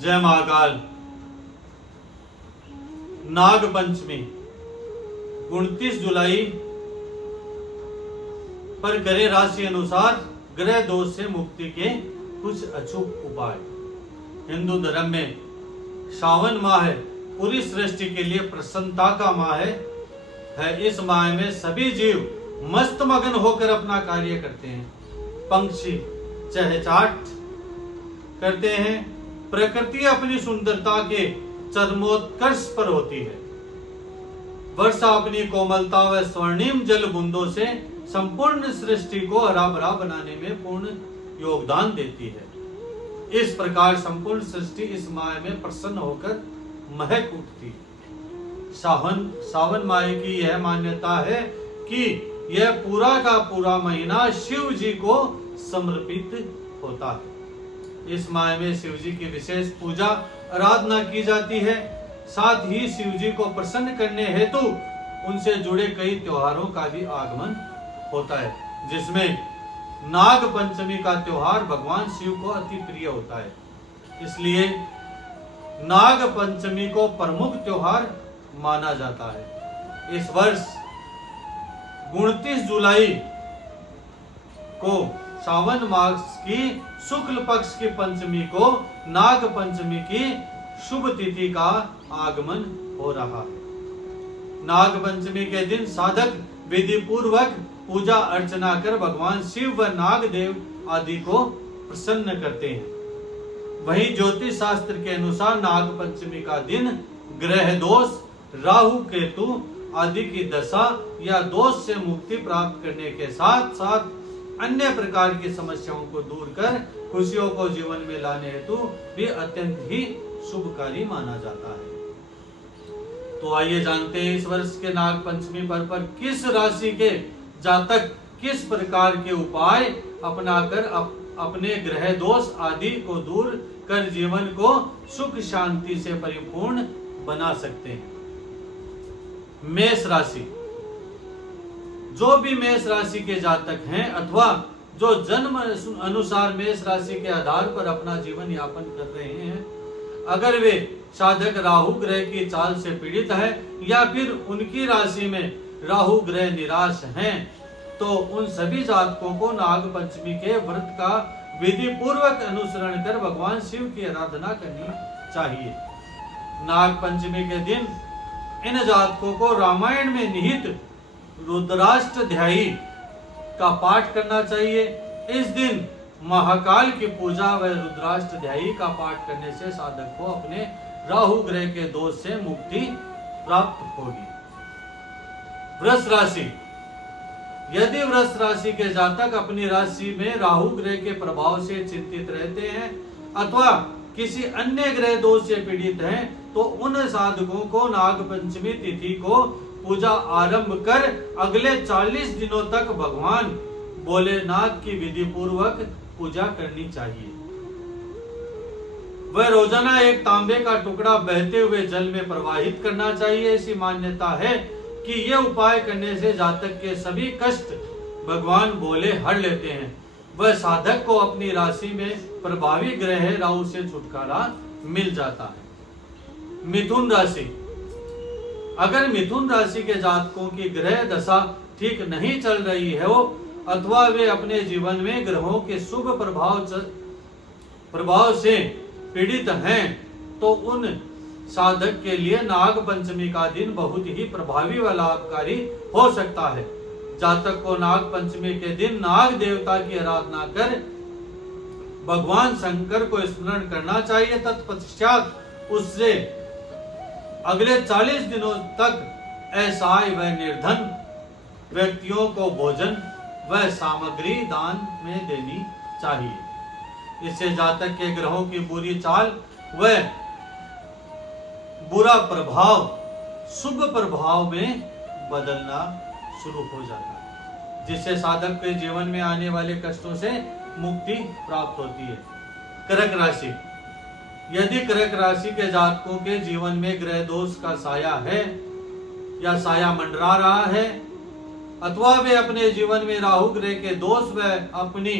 जय महाकाल। नाग पंचमी 29 जुलाई पर ग्रह राशि अनुसार ग्रह दोष से मुक्ति के कुछ अचूक उपाय। हिंदू धर्म में श्रावण माह पूरी सृष्टि के लिए प्रसन्नता का माह है। इस माह में सभी जीव मस्त मगन होकर अपना कार्य करते हैं। पंछी चहचहाट करते हैं। प्रकृति अपनी सुंदरता के चरमोत्कर्ष पर होती है। वर्षा अपनी कोमलता व स्वर्णिम जल बूंदों से संपूर्ण सृष्टि को हरा भरा बनाने में पूर्ण योगदान देती है। इस प्रकार संपूर्ण सृष्टि इस माह में प्रसन्न होकर महक उठती है। सावन माह की यह मान्यता है कि यह पूरा का पूरा महीना शिव जी को समर्पित होता है। इस माह में शिव जी की विशेष पूजा आराधना की जाती है। साथ ही शिव जी को प्रसन्न करने हेतु उनसे जुड़े कई त्योहारों का भी आगमन होता है, जिसमें नाग पंचमी का त्योहार भगवान शिव को अति प्रिय होता है। इसलिए नाग पंचमी को प्रमुख त्योहार माना जाता है। इस वर्ष 29 जुलाई को सावन मास की शुक्ल पक्ष की पंचमी को नाग पंचमी की शुभ तिथि का आगमन हो रहा है। नाग पंचमी के दिन साधक विधि पूर्वक पूजा अर्चना कर भगवान शिव व नाग देव आदि को प्रसन्न करते हैं। वहीं ज्योतिष शास्त्र के अनुसार नाग पंचमी का दिन ग्रह दोष, राहु केतु आदि की दशा या दोष से मुक्ति प्राप्त करने के साथ साथ अन्य प्रकार की समस्याओं को दूर कर खुशियों को जीवन में लाने हेतु भी अत्यंत ही शुभकारी माना जाता है। तो आइए जानते हैं इस वर्ष के नाग पंचमी पर किस राशि के जातक किस प्रकार के उपाय अपनाकर अपने ग्रह दोष आदि को दूर कर जीवन को सुख शांति से परिपूर्ण बना सकते हैं। मेष राशि। जो भी मेष राशि के जातक हैं अथवा जो जन्म अनुसार मेष राशि के आधार पर अपना जीवन यापन कर रहे हैं, अगर वे साधक राहु ग्रह की चाल से पीड़ित है या फिर उनकी राशि में राहु ग्रह निराश हैं, तो उन सभी जातकों को नाग पंचमी के व्रत का विधि पूर्वक अनुसरण कर भगवान शिव की आराधना करनी चाहिए। नाग पंचमी के दिन इन जातकों को रामायण में निहित रुद्राष्टध्यायी का पाठ करना चाहिए। इस दिन महाकाल की पूजा व रुद्राष्टध्यायी का पाठ करने से साधक को अपने राहु ग्रह के दोष से मुक्ति प्राप्त होगी। वृष राशि। यदि वृष राशि के जातक अपनी राशि में राहु ग्रह के प्रभाव से चिंतित रहते हैं अथवा किसी अन्य ग्रह दोष से पीड़ित हैं, तो उन साधकों को नाग पंचमी तिथि को पूजा आरंभ कर अगले 40 दिनों तक भगवान भोलेनाथ की विधि पूर्वक पूजा करनी चाहिए। वह रोजाना एक तांबे का टुकड़ा बहते हुए जल में प्रवाहित करना चाहिए। ऐसी मान्यता है कि यह उपाय करने से जातक के सभी कष्ट भगवान भोले हर लेते हैं। वह साधक को अपनी राशि में प्रभावी ग्रह राहु से छुटकारा मिल जाता है। मिथुन राशि। अगर मिथुन राशि के जातकों की ग्रह दशा ठीक नहीं चल रही है अथवा वे अपने जीवन में ग्रहों के शुभ प्रभाव से पीड़ित हैं, तो उन साधक के लिए नाग पंचमी का दिन बहुत ही प्रभावी व लाभकारी हो सकता है। जातक को नाग पंचमी के दिन नाग देवता की आराधना कर भगवान शंकर को स्मरण करना चाहिए। तत्पश्चात उससे अगले 40 दिनों तक असहाय व निर्धन व्यक्तियों को भोजन व सामग्री दान में देनी चाहिए। इससे जातक के ग्रहों की बुरी चाल व बुरा प्रभाव शुभ प्रभाव में बदलना शुरू हो जाता है, जिससे साधक के जीवन में आने वाले कष्टों से मुक्ति प्राप्त होती है। कर्क राशि। यदि कर्क राशि के जातकों के जीवन में ग्रह दोष का साया है या साया मंडरा रहा है अथवा वे अपने जीवन में राहु ग्रह के दोष व अपनी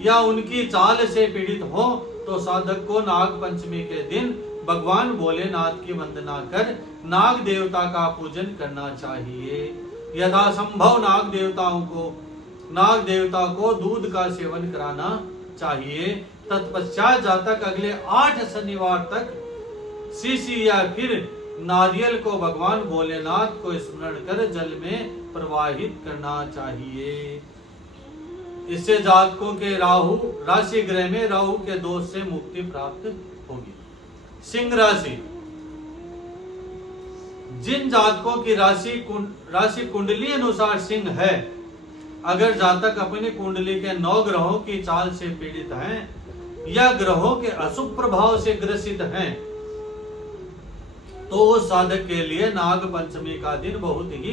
या उनकी चाल से पीड़ित हो तो साधक को नाग पंचमी के दिन भगवान भोलेनाथ की वंदना कर नाग देवता का पूजन करना चाहिए। यथासंभव नाग देवता को दूध का सेवन कराना चाहिए। तत्पश्चात जातक अगले 8 शनिवार तक सीसी या फिर नारियल को भगवान भोलेनाथ को स्मरण कर जल में प्रवाहित करना चाहिए। इससे जातकों के राहु राशि ग्रह में राहु के दोष से मुक्ति प्राप्त होगी। सिंह राशि, जिन जातकों की राशि कुंडली अनुसार सिंह है, अगर जातक अपनी कुंडली के 9 ग्रहों की चाल से पीड़ित हैं या ग्रहों के अशुभ प्रभाव से ग्रसित हैं, तो उस साधक के लिए नाग पंचमी का दिन बहुत ही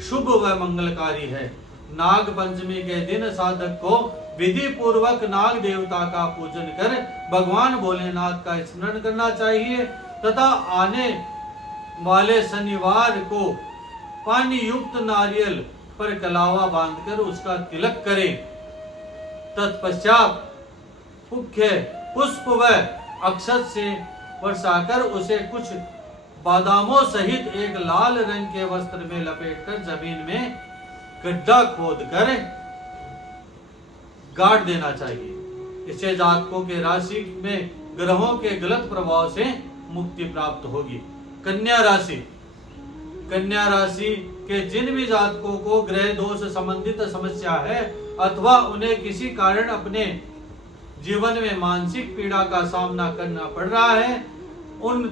शुभ व मंगलकारी है। नाग पंचमी के दिन साधक को विधि पूर्वक नाग देवता का पूजन कर भगवान भोलेनाथ का स्मरण करना चाहिए तथा आने वाले शनिवार को पानी युक्त नारियल पर कलावा बांधकर उसका तिलक करें। तत्पश्चात मुख्य पुष्प व अक्षत से वर्षाकर उसे कुछ बादामों सहित एक लाल रंग के वस्त्र में लपेटकर जमीन में गड्ढा खोदकर गाड़ देना चाहिए। इससे जातकों के राशि में ग्रहों के गलत प्रभाव से मुक्ति प्राप्त होगी। कन्या राशि के जिन भी जातकों को ग्रह दोष संबंधित समस्या है अथवा उन्हें किसी कारण अपने जीवन में मानसिक पीड़ा का सामना करना पड़ रहा है, उन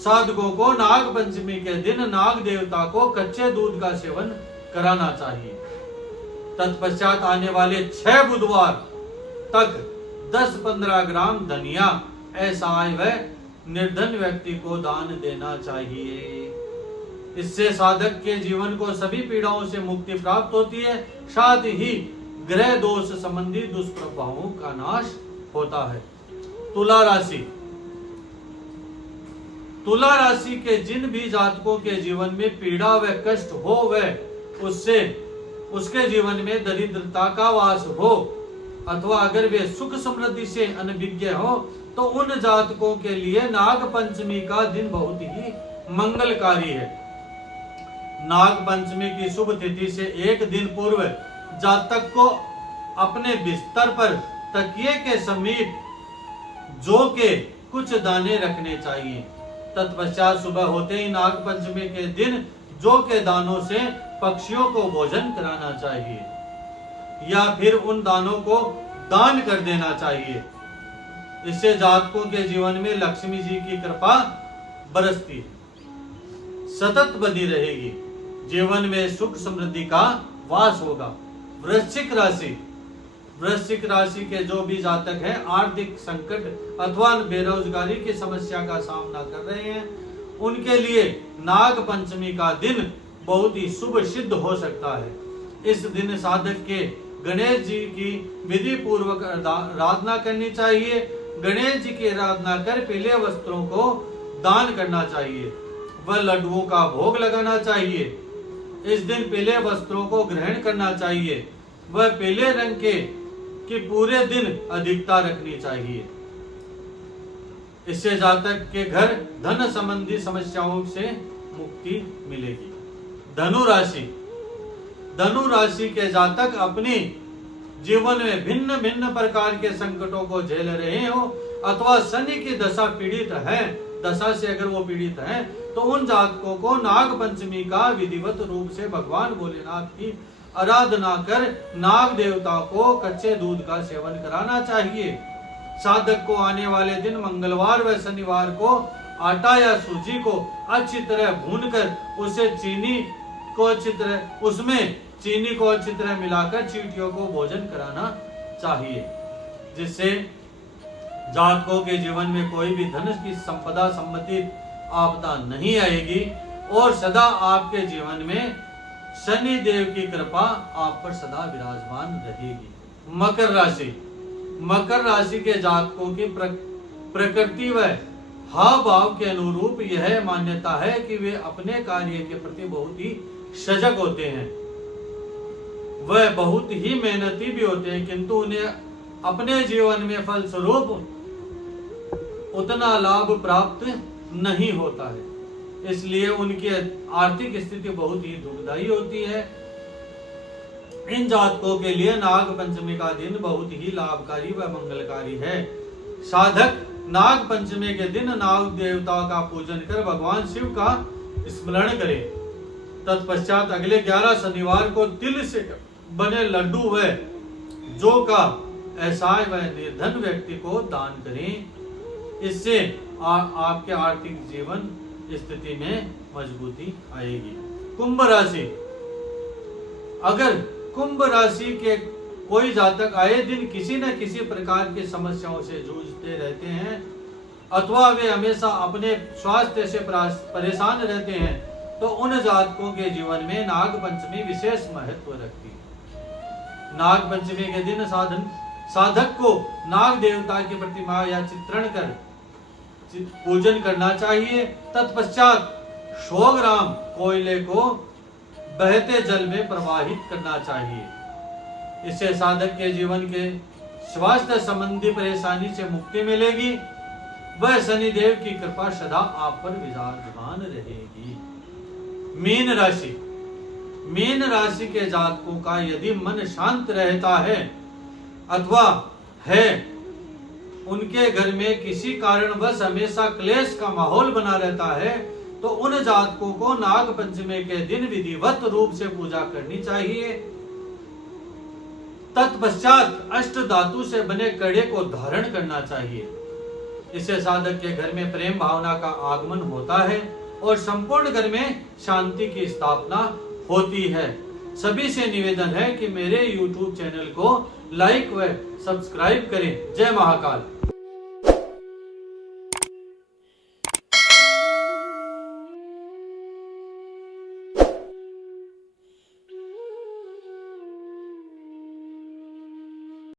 साधकों को नाग पंचमी के दिन नाग देवता को कच्चे दूध का सेवन कराना चाहिए। तत्पश्चात आने वाले 6 बुधवार तक 10-15 ग्राम धनिया असहाय व निर्धन व्यक्ति को दान देना चाहिए। इससे साधक के जीवन को सभी पीड़ाओं से मुक्ति प्राप्त होती है, साथ ही ग्रह दोष संबंधी दुष्प्रभावों का नाश होता है। तुला राशि के जिन भी जातकों के जीवन में पीड़ा व कष्ट हो व उसके जीवन में दरिद्रता का वास हो अथवा अगर वे सुख समृद्धि से अनभिज्ञ हो तो उन जातकों के लिए नाग पंचमी का दिन बहुत ही मंगलकारी है। नाग पंचमी की शुभ तिथि से एक दिन पूर्व जातक को अपने बिस्तर पर तकिए के समीप जौ के कुछ दाने रखने चाहिए। तत्पश्चात सुबह होते ही नाग पंचमी के दिन जौ के दानों से पक्षियों को भोजन कराना चाहिए या फिर उन दानों को दान कर देना चाहिए। इससे जातकों के जीवन में लक्ष्मी जी की कृपा बरसती सतत बनी रहेगी, जीवन में सुख समृद्धि का वास होगा। वृश्चिक राशि के जो भी जातक हैं आर्थिक संकट अथवा बेरोजगारी की समस्या का सामना कर रहे हैं, उनके लिए नाग पंचमी का दिन बहुत ही शुभ सिद्ध हो सकता है। इस दिन साधक के गणेश जी की विधि पूर्वक आराधना करनी चाहिए। गणेश जी की आराधना कर पीले वस्त्रों को दान करना चाहिए व लड्डुओं का भोग लगाना चाहिए। इस दिन पीले वस्त्रों को ग्रहण करना चाहिए व पीले रंग की पूरे दिन अधिकता रखनी चाहिए। इससे जातक के घर धन संबंधी समस्याओं से मुक्ति मिलेगी। धनु राशि के जातक अपनी जीवन में भिन्न भिन्न प्रकार के संकटों को झेल रहे हो अथवा शनि की दशा से अगर वो पीड़ित हैं, तो उन जातकों को नाग पंचमी का विधिवत रूप से भगवान भोलेनाथ की आराधना कर नाग देवता को कच्चे दूध का सेवन कराना चाहिए। साधक को आने वाले दिन मंगलवार व शनिवार को आटा या सूजी को अच्छी तरह भूनकर उसमें चीनी को अच्छी तरह मिलाकर चींटियों को भोजन कराना चाहिए, जिससे जातकों के जीवन में कोई भी धन की संपदा संबंधित आपदा नहीं आएगी और सदा आपके जीवन में शनि देव की कृपा आप पर सदा विराजमान रहेगी। मकर राशि के जातकों की प्रकृति व हाव भाव के अनुरूप यह मान्यता है कि वे अपने कार्य के प्रति बहुत ही सजग होते हैं। वह बहुत ही मेहनती भी होते हैं, किंतु उन्हें अपने जीवन में फलस्वरूप उतना लाभ प्राप्त नहीं होता है। इसलिए उनकी आर्थिक स्थिति बहुत ही दुखदायी होती है। इन जातकों के लिए नाग पंचमी का दिन बहुत ही लाभकारी व मंगलकारी है। साधक नाग पंचमी के दिन नाग देवता का पूजन कर भगवान शिव का स्मरण करे। तत्पश्चात अगले 11 शनिवार को तिल से बने लड्डू व जौ का असहाय व निर्धन व्यक्ति को दान करें। इससे आपके आर्थिक जीवन स्थिति में मजबूती आएगी। कुंभ राशि, अगर कुंभ राशि के कोई जातक आए दिन किसी न किसी प्रकार की समस्याओं से जूझते रहते हैं अथवा वे हमेशा अपने स्वास्थ्य से परेशान रहते हैं, तो उन जातकों के जीवन में नाग पंचमी विशेष महत्व रखती है। नाग पंचमी के दिन साधक को नाग देवता की प्रतिमा या चित्रण कर पूजन करना चाहिए। तत्पश्चात 100 ग्राम कोयले को बहते जल में प्रवाहित करना चाहिए। इससे साधक के जीवन के स्वास्थ्य संबंधी परेशानी से मुक्ति मिलेगी। वह शनिदेव की कृपा सदा आप पर विराजमान रहेगी। मीन राशि, मीन राशि के जातकों का यदि मन शांत रहता है अथवा है उनके घर में किसी कारणवश हमेशा क्लेश का माहौल बना रहता है, तो उन जातकों को नाग पंचमी के दिन विधिवत रूप से पूजा करनी चाहिए। तत्पश्चात अष्ट धातु से बने कड़े को धारण करना चाहिए। इससे साधक के घर में प्रेम भावना का आगमन होता है और संपूर्ण घर में शांति की स्थापना होती है। सभी से निवेदन है कि मेरे YouTube चैनल को लाइक व सब्सक्राइब करें। जय महाकाल।